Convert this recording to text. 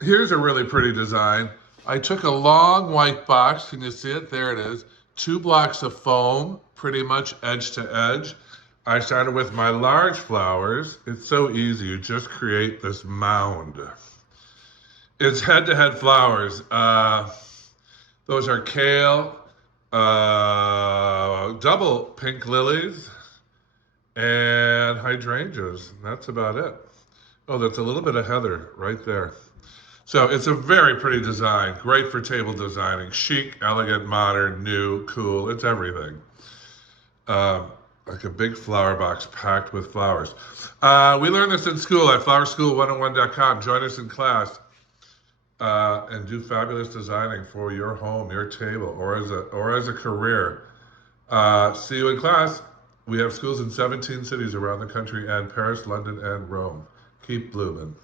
Here's a really pretty design. I took a long white box. Can you see it? There it is. 2 blocks of foam, pretty much edge to edge. I started with my large flowers. It's so easy. You just create this mound. It's head-to-head flowers. Those are kale, double pink lilies, and hydrangeas. That's about it. Oh, that's a little bit of heather right there. So it's a very pretty design, great for table designing, chic, elegant, modern, new, cool. It's everything. Um, like a big flower box packed with flowers. We learned this in school at flowerschool101.com. Join us in class and do fabulous designing for your home, your table, or as a career. See you in class. We have schools in 17 cities around the country and Paris, London, and Rome. Keep blooming.